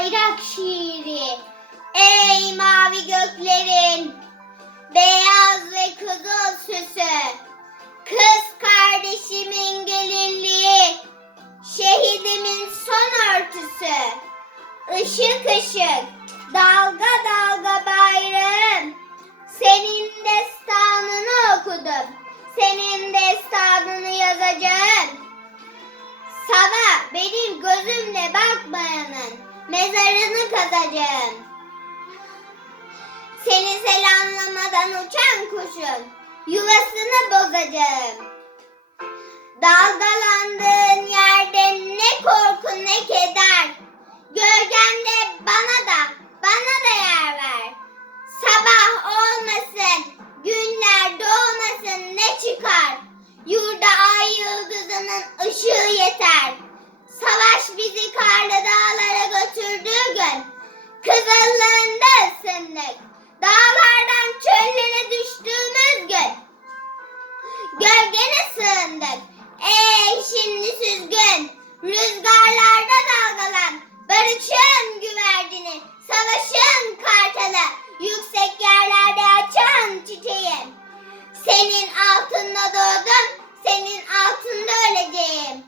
bayrak şiiri. Ey mavi göklerin beyaz ve kızıl süsü. Kız kardeşimin gelinliği, şehidimin son örtüsü. Işık ışık, dalga dalga bayrağım. Senin destanını okudum. Senin destanını yazacağım. Sana benim gözümle bakmayanın mezarını kazacağım. Seni selamlamadan uçan kuşun yuvasını bozacağım. Dalgalandığın yerde ne korku ne keder. Gölgemde bana da, bana da yer ver. Sabah olmasın, günler doğmasın ne çıkar. Yurda ay yıldızının ışığı yeter. Gölgene sığındık. Ey şimdi süzgün. Rüzgarlarda dalgalan. Barışın güvercini. Savaşın kartalı. Yüksek yerlerde açan çiçeğim. Senin altında doğdum. Senin altında öleceğim.